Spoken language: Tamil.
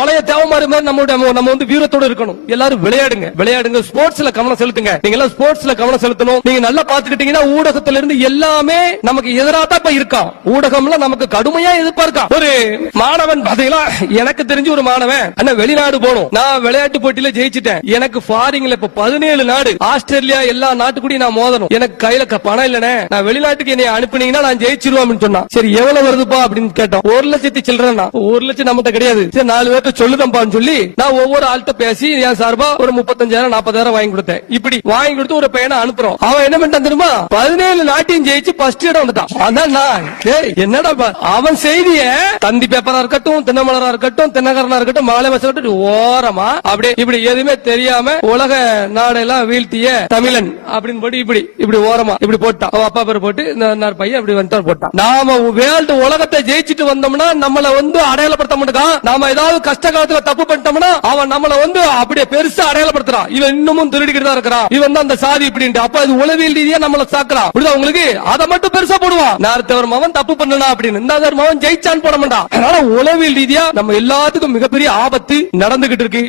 பழைய தேவமாரி மாதிரி நம்ம வந்து வீரத்தோட இருக்கணும். எல்லாரும் விளையாடுங்க, விளையாடுங்க, ஸ்போர்ட்ஸ்ல கவனம் செலுத்துங்க. நீங்க எல்லாம் ஸ்போர்ட்ஸ்ல கவனம் செலுத்தணும். நீங்க நல்லா பாத்துக்கிட்டீங்கன்னா ஊடகத்துல இருந்து எல்லாமே நமக்கு எதிராக தான் இப்ப இருக்கான். ஊடகம்ல நமக்கு கடுமையா எதிர்பார்க்கான். ஒரு மாணவன் பாத்தீங்களா, எனக்கு தெரிஞ்சு ஒரு மாணவன் அண்ணா வெளிநாடு போகணும், நான் விளையாட்டு போட்டியில ஜெயிச்சிட்டேன், எனக்கு ஃபாரின்ல இப்ப 17 நாடு, ஆஸ்திரேலியா எல்லா நாட்டுக்கூடி நான் மோதணும், எனக்கு கையில பணம் இல்லனே, நான் வெளிநாட்டுக்கு என்னை அனுப்புனீங்கன்னா நான் ஜெயிச்சிருவேன் சொன்னா. சரி எவ்வளவு வருதுப்பா அப்படின்னு கேட்டோம். 1,00,000 சில்லறா. 1,00,000 நம்மகிட்ட கிடையாது. சரி 4 பேர்ட்ட சொல்லுதம்பான்னு சொல்லி நான் ஒவ்வொரு ஆள்கிட்ட பேசி என் சார்பா ஒரு 35,000 40,000 வாங்கி கொடுத்தேன். இப்படி வாங்கி கொடுத்து ஒரு பையனை அனுப்புறோம். அவன் என்ன பண்ணிட்டான் தெரியுமா, 17 நாட்டையும் ஜெயிச்சு ஃபர்ஸ்ட் இடம் வந்துட்டான். அதான் நான் என்னடா அவன் செய்திய தந்தி பேப்பரா இருக்கட்டும், தினமலரா இருக்கட்டும், தினகரனா இருக்கட்டும், மாலை இருக்கட்டும், ஓரமா அப்படியே இப்படி எதுவுமே தெரியாம உலக நாடெல்லாம் வீழ்த்திய தமிழன் அப்படின்னு போட்டு இப்படி இப்படி ஓரமா இப்படி போட்டான். அவன் அப்பா பேர் போட்டு இந்த பையன் இப்படி வந்து போட்டான். நாம வேர்ல்டு உலகத்தை ஜெயிச்சுட்டு வந்தோம்னா நம்மள வந்து அடையாளப்படுத்த மாட்டான். நாம ஏதாவது கஷ்ட காலத்துல தப்பு பண்ணிட்டோம்னா அவன் நம்மள வந்து அப்படியே பெருசா அடையாளப்படுத்துறான். இவன் இன்னமும் திருடிக்கிட்டு தான் இருக்கிறான், இவன் தான் அந்த சாதி இப்படின்ட்டு. அப்ப அது உளவியல் ரீதியா நம்மள சாக்குறான். உங்களுக்கு அதை மட்டும் பெருசா போடுவான். நார்த்தவர் மவன் தப்பு பண்ணா அப்படின்னு, இந்த மவன் ஜெயிச்சான்னு போட மாட்டான். அதனால உளவியல் ரீதியா நம்ம எல்லாத்துக்கும் மிகப்பெரிய ஆபத்து நடந்துகிட்டு இருக்கு.